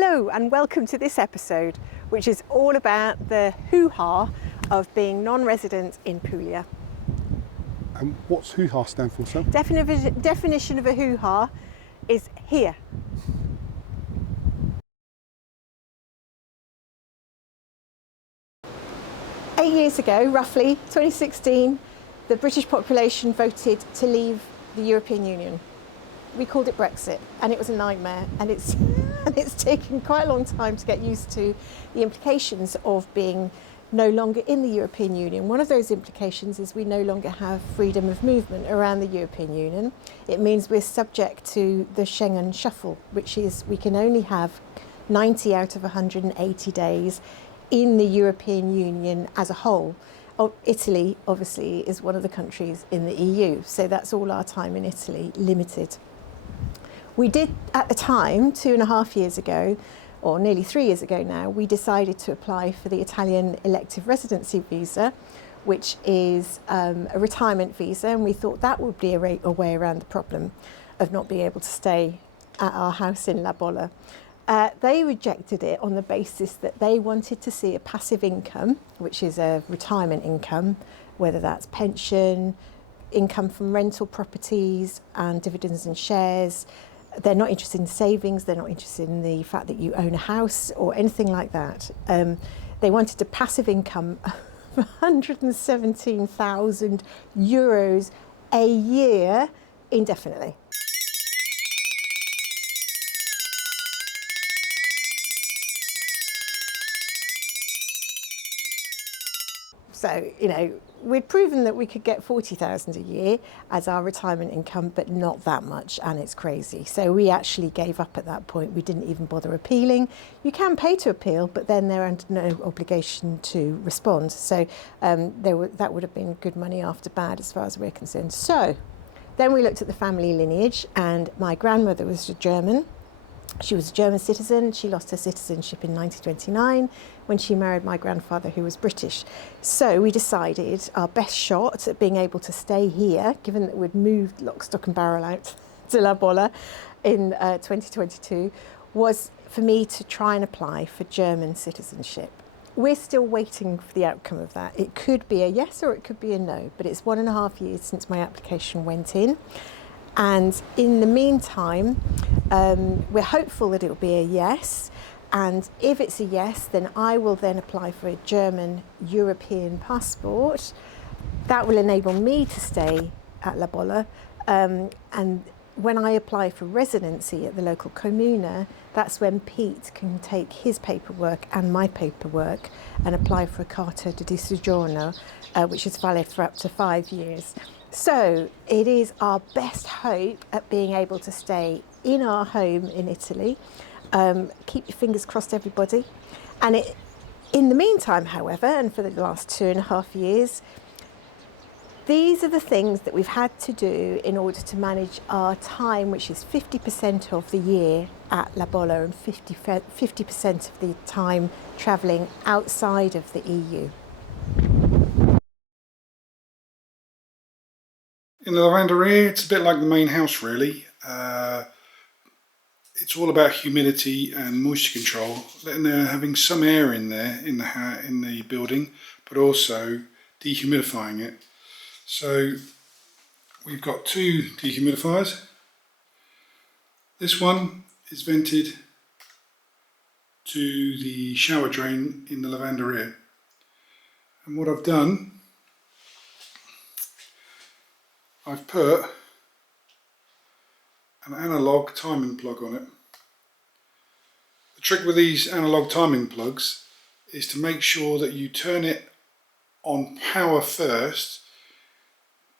Hello and welcome to this episode, which is all about the hoo-ha of being non-resident in Puglia. And what's hoo-ha stand for, sir? Definition of a hoo-ha is here. Eight years ago, roughly, 2016, the British population voted to leave the European Union. We called it Brexit, and it was a nightmare, and it's taken quite a long time to get used to the implications of being no longer in the European Union. One of those implications is we no longer have freedom of movement around the European Union. It means we're subject to the Schengen shuffle, which is we can only have 90 out of 180 days in the European Union as a whole. Italy, obviously, is one of the countries in the EU, so that's all our time in Italy, limited. We did, at the time, 2.5 years ago, or nearly 3 years ago now, we decided to apply for the Italian elective residency visa, which is a retirement visa, and we thought that would be a way around the problem of not being able to stay at our house in La Bolla. They rejected it on the basis that they wanted to see a passive income, which is a retirement income, whether that's pension, income from rental properties and dividends and shares. They're not interested in savings, they're not interested in the fact that you own a house or anything like that. They wanted a passive income of 117,000 euros a year indefinitely. So, we'd proven that we could get 40,000 a year as our retirement income, but not that much, and it's crazy. So we actually gave up at that point. We didn't even bother appealing. You can pay to appeal, but then they're under no obligation to respond. So that would have been good money after bad as far as we're concerned. So then we looked at the family lineage, and my grandmother was a German. She was a German citizen. She lost her citizenship in 1929 when she married my grandfather, who was British. So we decided our best shot at being able to stay here, given that we'd moved lock, stock and barrel out to La Bolla in 2022, was for me to try and apply for German citizenship. We're still waiting for the outcome of that. It could be a yes or it could be a no, but it's 1.5 years since my application went in. And in the meantime, we're hopeful that it will be a yes. And if it's a yes, then I will then apply for a German European passport. That will enable me to stay at La Bolla. And when I apply for residency at the local comuna, that's when Pete can take his paperwork and my paperwork and apply for a Carta di Soggiorno, which is valid for up to 5 years. So it is our best hope at being able to stay in our home in Italy. Keep your fingers crossed, everybody. And in the meantime, however, and for the last 2.5 years, these are the things that we've had to do in order to manage our time, which is 50% of the year at La Bolla and 50% of the time travelling outside of the EU. In the lavanderia, it's a bit like the main house, really. It's all about humidity and moisture control, having some air in there in the building, but also dehumidifying it. So we've got 2 dehumidifiers. This one is vented to the shower drain in the lavanderia. And what I've done, I've put an analog timing plug on it. The trick with these analog timing plugs is to make sure that you turn it on power first,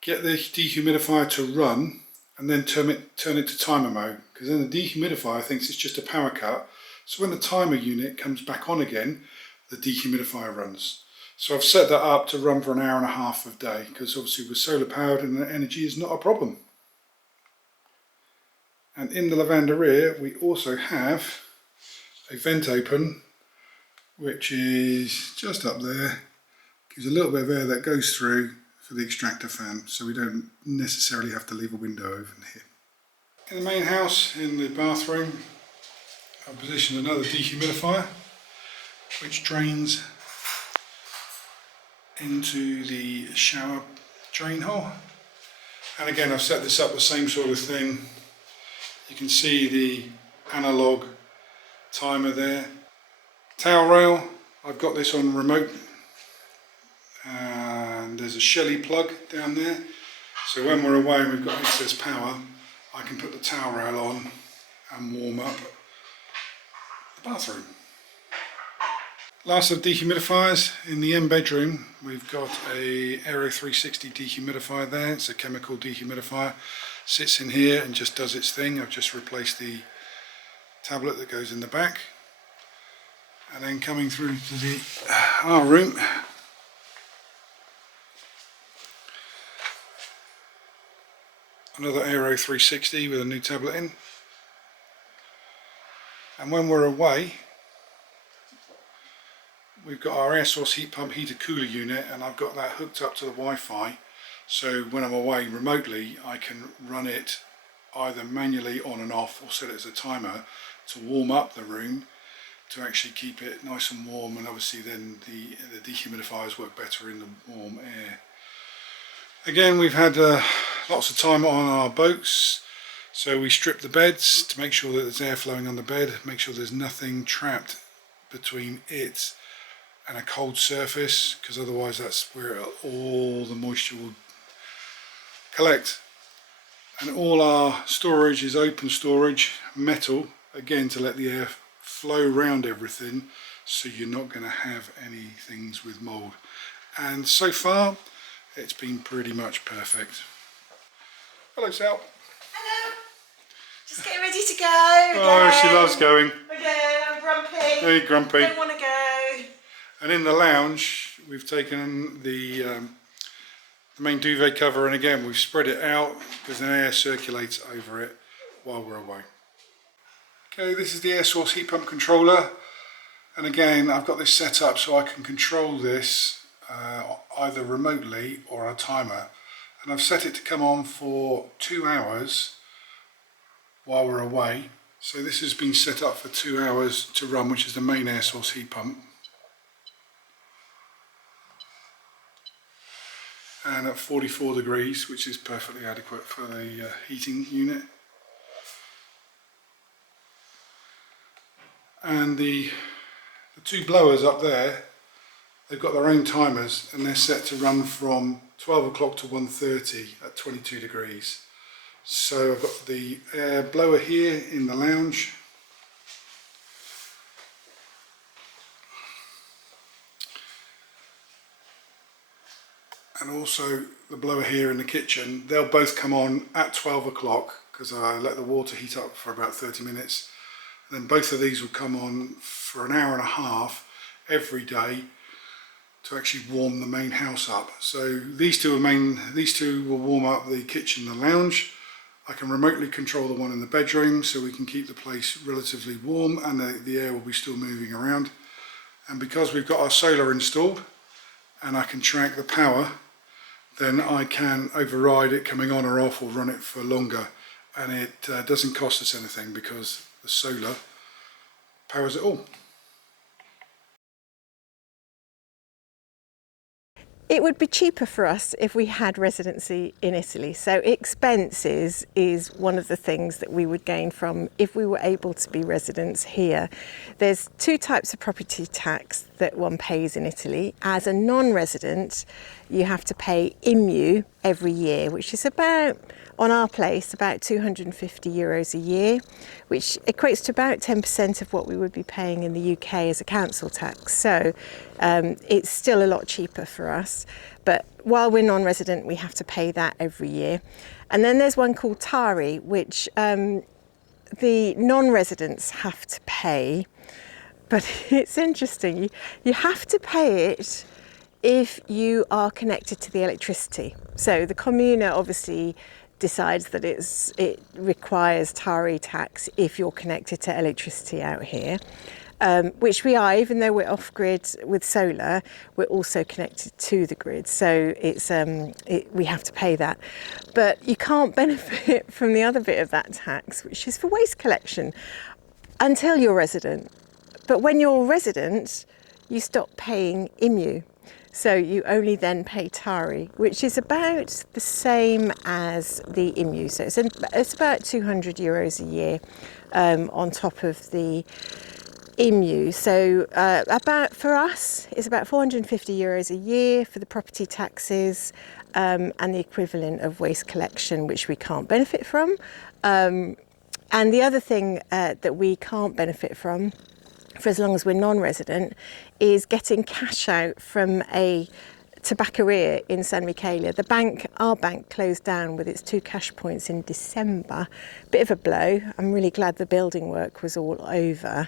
get the dehumidifier to run, and then turn it to timer mode, because then the dehumidifier thinks it's just a power cut. So when the timer unit comes back on again, the dehumidifier runs. So I've set that up to run for 1.5 hours a day, because obviously we're solar powered and the energy is not a problem. And in the lavanderia we also have a vent open, which is just up there. Gives a little bit of air that goes through for the extractor fan, so we don't necessarily have to leave a window open here. In the main house, in the bathroom, I've positioned another dehumidifier which drains into the shower drain hole. And again, I've set this up the same sort of thing. You can see the analog timer there. Towel rail, I've got this on remote, and there's a Shelly plug down there. So when we're away and we've got excess power, I can put the towel rail on and warm up the bathroom. Last of dehumidifiers, in the end bedroom we've got a Aero 360 dehumidifier there. It's a chemical dehumidifier, sits in here and just does its thing. I've just replaced the tablet that goes in the back. And then coming through to our room, another Aero 360 with a new tablet in. And when we're away, we've got our air source heat pump heater cooler unit, and I've got that hooked up to the Wi-Fi, so when I'm away remotely I can run it either manually on and off or set it as a timer to warm up the room to actually keep it nice and warm, and obviously then the dehumidifiers work better in the warm air. Again, we've had lots of time on our boats, so we strip the beds to make sure that there's air flowing on the bed, make sure there's nothing trapped between it and a cold surface, because otherwise that's where all the moisture will collect. And all our storage is open storage, metal, again to let the air flow around everything, so you're not going to have any things with mould. And so far it's been pretty much perfect. Hello Sal. Hello. Just getting ready to go. Oh, she loves going. Again, I'm grumpy. Hey, grumpy. Don't want to go. And in the lounge we've taken the main duvet cover, and again we've spread it out because then air circulates over it while we're away. Okay, this is the air source heat pump controller, and again I've got this set up so I can control this either remotely or on a timer, and I've set it to come on for 2 hours while we're away. So this has been set up for 2 hours to run, which is the main air source heat pump. And at 44 degrees, which is perfectly adequate for the heating unit. And the two blowers up there, they've got their own timers, and they're set to run from 12 o'clock to 1:30 at 22 degrees. So I've got the air blower here in the lounge. And also the blower here in the kitchen. They'll both come on at 12 o'clock because I let the water heat up for about 30 minutes. And then both of these will come on for an hour and a half every day to actually warm the main house up. So these two will warm up the kitchen and the lounge. I can remotely control the one in the bedroom so we can keep the place relatively warm, and the air will be still moving around. And because we've got our solar installed and I can track the power, then I can override it coming on or off or run it for longer, and it doesn't cost us anything because the solar powers it all. It would be cheaper for us if we had residency in Italy. So expenses is one of the things that we would gain from if we were able to be residents here. There's two types of property tax that one pays in Italy. As a non-resident, you have to pay IMU every year, which is about, on our place, about €250 a year, which equates to about 10% of what we would be paying in the UK as a council tax. So it's still a lot cheaper for us. But while we're non-resident, we have to pay that every year. And then there's one called TARI, which the non-residents have to pay. But it's interesting, you have to pay it if you are connected to the electricity. So the Comuna obviously decides that it requires TARI tax if you're connected to electricity out here, which we are. Even though we're off-grid with solar, we're also connected to the grid, so it's we have to pay that. But you can't benefit from the other bit of that tax, which is for waste collection. until you're resident. But when you're resident, you stop paying IMU. So you only then pay TARI, which is about the same as the IMU. So it's about €200 a year on top of the IMU. So for us, it's about €450 a year for the property taxes and the equivalent of waste collection, which we can't benefit from. And the other thing that we can't benefit from, for as long as we're non-resident, is getting cash out from a tobacceria in San Michele. Our bank closed down with its 2 cash points in December. Bit of a blow. I'm really glad the building work was all over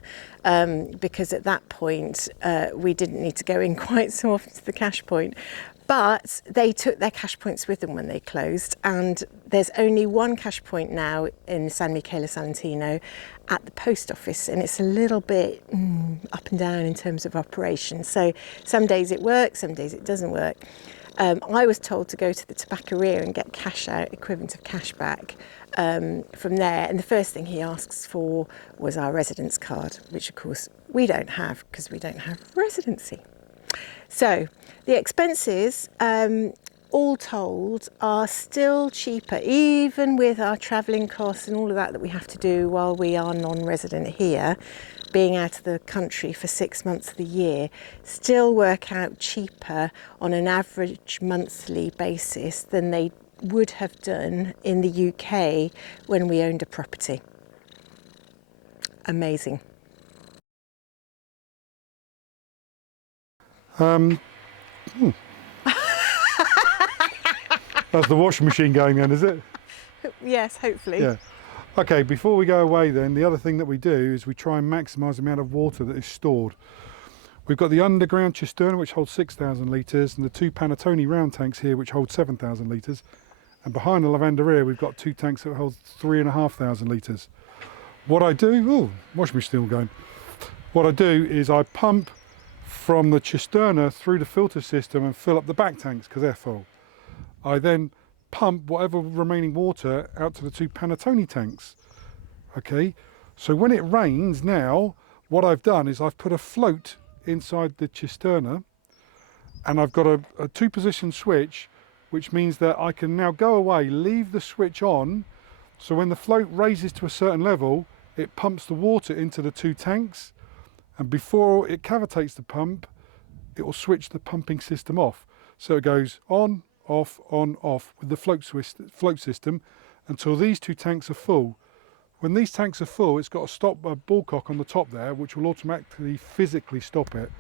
because at that point we didn't need to go in quite so often to the cash point. But they took their cash points with them when they closed, and there's only 1 cash point now in San Michele Salentino at the post office, and it's a little bit up and down in terms of operation. So some days it works, some days it doesn't work. I was told to go to the tobacceria and get cash out, equivalent of cash back from there, and the first thing he asks for was our residence card, which of course we don't have because we don't have residency. So the expenses, all told, are still cheaper, even with our travelling costs and all of that we have to do while we are non-resident here, being out of the country for 6 months of the year, still work out cheaper on an average monthly basis than they would have done in the UK when we owned a property. Amazing. That's the washing machine going then, is it? Yes, hopefully. Yeah. Okay, before we go away then, the other thing that we do is we try and maximise the amount of water that is stored. We've got the underground cisterna, which holds 6,000 litres, and the 2 panettone round tanks here, which hold 7,000 litres. And behind the lavanderia, we've got 2 tanks that hold 3,500 litres. What I do, washing machine still going. What I do is I pump from the cisterna through the filter system and fill up the back tanks because they're full. I then pump whatever remaining water out to the 2 panettone tanks. Okay, so when it rains now, what I've done is I've put a float inside the cisterna, and I've got a 2-position switch, which means that I can now go away, leave the switch on, so when the float raises to a certain level, it pumps the water into the 2 tanks, and before it cavitates the pump, it will switch the pumping system off. So it goes on, off, with the float system until these 2 tanks are full. When these tanks are full, it's got a ball cock on the top there, which will automatically physically stop it.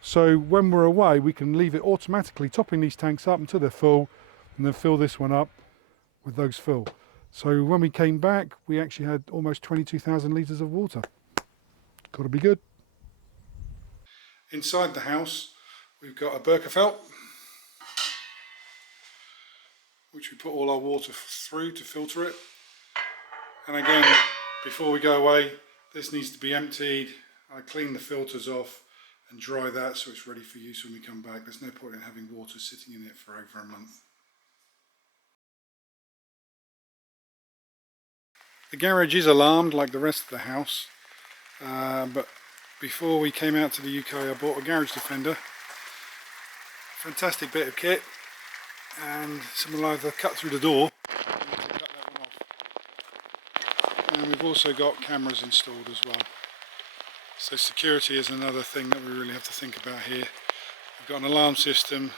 So when we're away, we can leave it automatically topping these tanks up until they're full, and then fill this one up with those full. So when we came back, we actually had almost 22,000 litres of water. Got to be good. Inside the house, we've got a Birkenfeld, which we put all our water through to filter it. And again, before we go away, this needs to be emptied. I clean the filters off and dry that so it's ready for use when we come back. There's no point in having water sitting in it for over a month. The garage is alarmed like the rest of the house, but before we came out to the UK I bought a garage defender. Fantastic bit of kit, and someone will either cut through the door or cut that one off. And we've also got cameras installed as well. So security is another thing that we really have to think about here. We've got an alarm system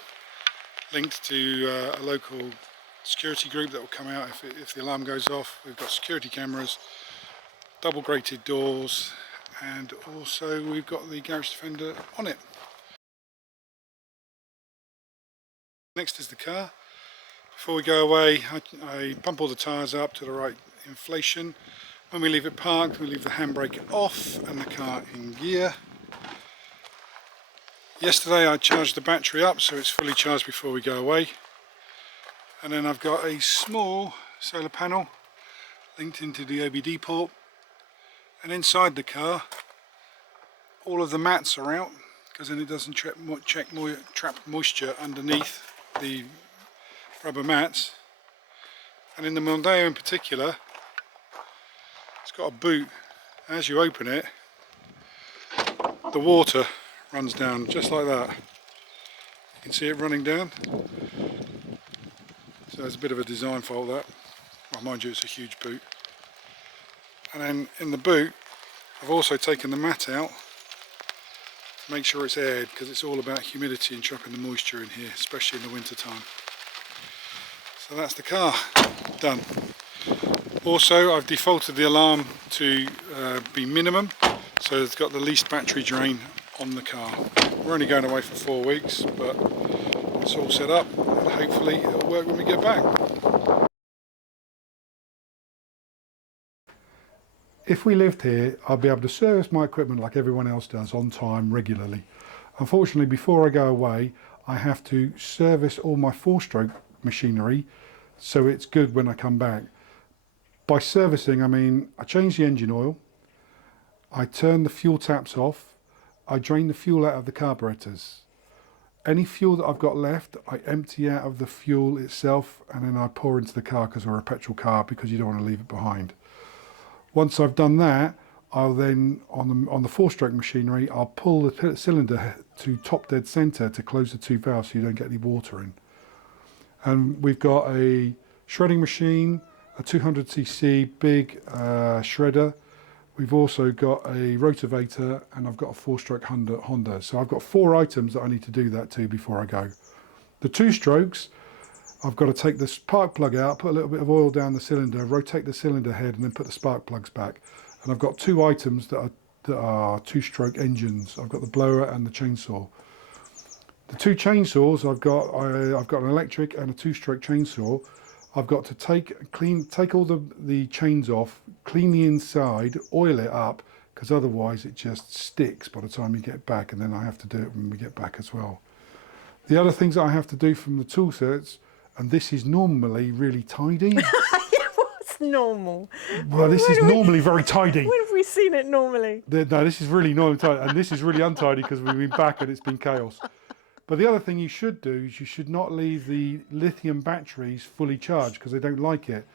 linked to a local security group that will come out if the alarm goes off. We've got security cameras, double grated doors, and also we've got the garage defender on it. Next is the car. Before we go away, I pump all the tyres up to the right inflation. When we leave it parked, we leave the handbrake off and the car in gear. Yesterday I charged the battery up so it's fully charged before we go away. And then I've got a small solar panel linked into the OBD port. And inside the car, all of the mats are out because then it doesn't trap moisture underneath the rubber mats. And in the Mondeo in particular, it's got a boot as you open it, the water runs down just like that. You can see it running down. So there's a bit of a design fault there. Well, mind you, it's a huge boot. And then in the boot, I've also taken the mat out to make sure it's aired, because it's all about humidity and trapping the moisture in here, especially in the winter time. So that's the car done. Also, I've defaulted the alarm to be minimum, so it's got the least battery drain on the car. We're only going away for 4 weeks, but it's all set up and hopefully it'll work when we get back. If we lived here, I'd be able to service my equipment like everyone else does, on time, regularly. Unfortunately, before I go away, I have to service all my 4-stroke machinery so it's good when I come back. By servicing, I mean I change the engine oil, I turn the fuel taps off, I drain the fuel out of the carburetors. Any fuel that I've got left, I empty out of the fuel itself, and then I pour into the car, because we're a petrol car, because you don't want to leave it behind. Once I've done that, I'll then, on the 4-stroke machinery, I'll pull the cylinder to top dead centre to close the 2 valves so you don't get any water in. And we've got a shredding machine, a 200cc big shredder. We've also got a rotavator, and I've got a 4-stroke Honda. So I've got 4 items that I need to do that to before I go. The 2 strokes, I've got to take the spark plug out, put a little bit of oil down the cylinder, rotate the cylinder head, and then put the spark plugs back. And I've got 2 items that are 2-stroke engines. I've got the blower and the chainsaw. The 2 chainsaws, I've got an electric and a 2-stroke chainsaw. I've got to take all the chains off, clean the inside, oil it up, because otherwise it just sticks by the time you get back, and then I have to do it when we get back as well. The other things that I have to do from the tool sets, and this is normally really tidy. What's normal? Well, this is normally very tidy. When have we seen it normally? No, this is really not tidy, and this is really untidy because we've been back and it's been chaos. But the other thing you should do is you should not leave the lithium batteries fully charged, because they don't like it.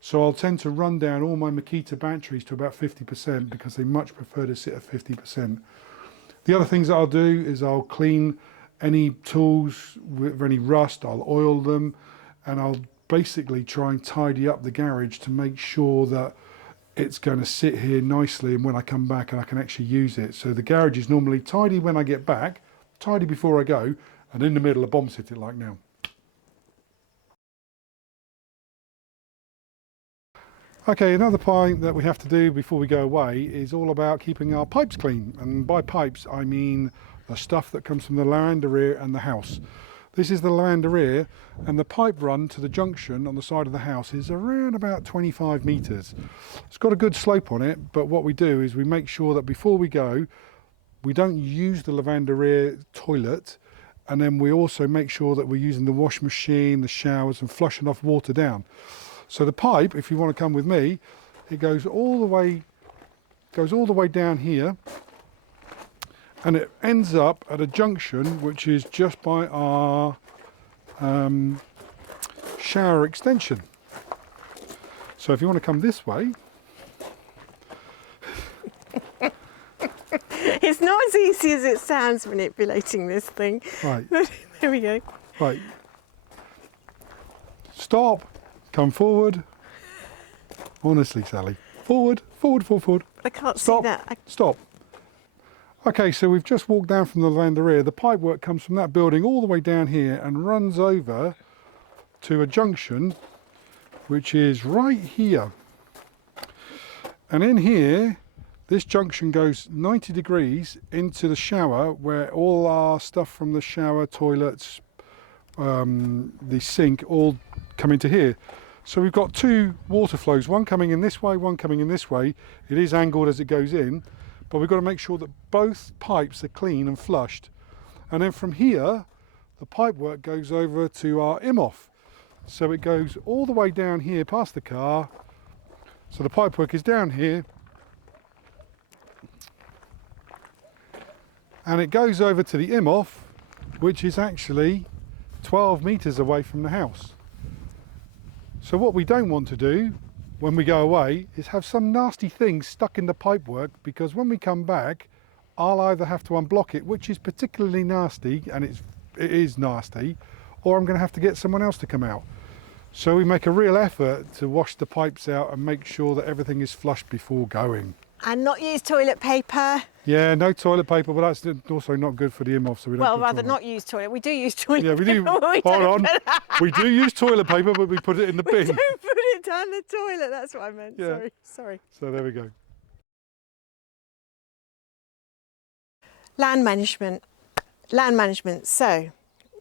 So I'll tend to run down all my Makita batteries to about 50%, because they much prefer to sit at 50%. The other things that I'll do is I'll clean any tools with any rust, I'll oil them, and I'll basically try and tidy up the garage to make sure that it's going to sit here nicely, and when I come back and I can actually use it. So the garage is normally tidy when I get back, tidy before I go, and in the middle a bomb sit it like now. Okay, another point that we have to do before we go away is all about keeping our pipes clean. And by pipes I mean the stuff that comes from the lavandera and the house. This is the lavandera, and the pipe run to the junction on the side of the house is around about 25 metres. It's got a good slope on it, but what we do is we make sure that before we go, we don't use the lavandera toilet, and then we also make sure that we're using the wash machine, the showers, and flushing off water down. So the pipe, if you want to come with me, it goes all the way down here, and it ends up at a junction which is just by our shower extension. So if you want to come this way, It's not as easy as it sounds manipulating this thing. right, There we go. right, stop, come forward. Honestly, Sally, forward, forward, forward, forward. I can't Stop. see that. Stop. Okay, so we've just walked down from the lavandera. The pipework comes from that building all the way down here and runs over to a junction which is right here. And in here, this junction goes 90 degrees into the shower, where all our stuff from the shower, toilets, the sink, all come into here. So we've got 2 water flows, one coming in this way, one coming in this way. It is angled as it goes in, but we've got to make sure that both pipes are clean and flushed. And then from here, the pipework goes over to our IMOF. So it goes all the way down here past the car. So the pipework is down here, and it goes over to the IMOF, which is actually 12 metres away from the house. So what we don't want to do when we go away is have some nasty things stuck in the pipework, because when we come back, I'll either have to unblock it, which is particularly nasty, and it is nasty, or I'm going to have to get someone else to come out. So we make a real effort to wash the pipes out and make sure that everything is flushed before going. And not use toilet paper. Yeah, no toilet paper, but that's also not good for the IMOF, so we don't. Well, rather not use toilet. We do use toilet yeah, we do. paper. Hold on. We do use toilet paper, but we put it in the bin. We don't put it down the toilet. That's what I meant. Yeah. Sorry. So there we go. Land management. Land management. So,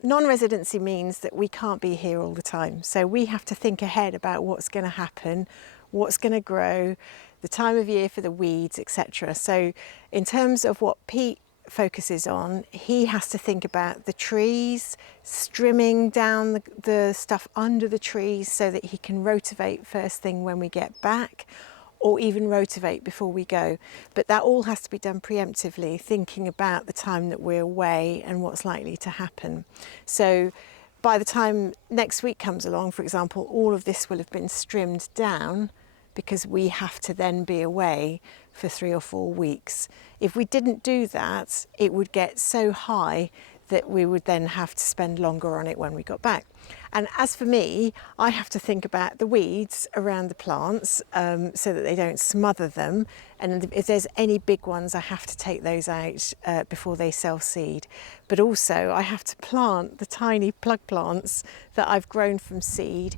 non-residency means that we can't be here all the time. So we have to think ahead about what's going to happen, what's going to grow, the time of year for the weeds, etc. So in terms of what Pete focuses on, he has to think about the trees, strimming down the stuff under the trees so that he can rotivate first thing when we get back, or even rotivate before we go. But that all has to be done preemptively, thinking about the time that we're away and what's likely to happen. So by the time next week comes along, for example, all of this will have been trimmed down, because we have to then be away for 3 or 4 weeks. If we didn't do that, it would get so high that we would then have to spend longer on it when we got back. And as for me, I have to think about the weeds around the plants so that they don't smother them. And if there's any big ones, I have to take those out before they self-seed. But also I have to plant the tiny plug plants that I've grown from seed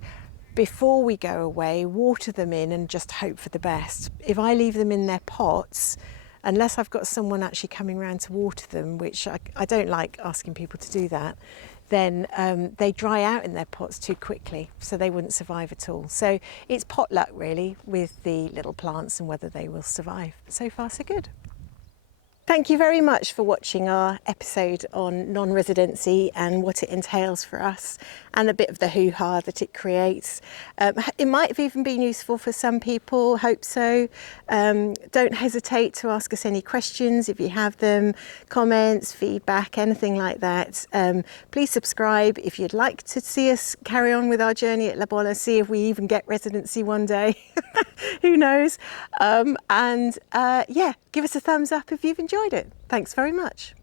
before we go away, water them in and just hope for the best. If I leave them in their pots, unless I've got someone actually coming around to water them, which I don't like asking people to do that, then they dry out in their pots too quickly, so they wouldn't survive at all. So it's pot luck really with the little plants and whether they will survive. So far so good. Thank you very much for watching our episode on non-residency and what it entails for us, and a bit of the hoo-ha that it creates. It might have even been useful for some people, hope so. Don't hesitate to ask us any questions if you have them, comments, feedback, anything like that. Please subscribe if you'd like to see us carry on with our journey at La Bolla, see if we even get residency one day. Who knows? Yeah, give us a thumbs up if you've enjoyed it. Thanks very much.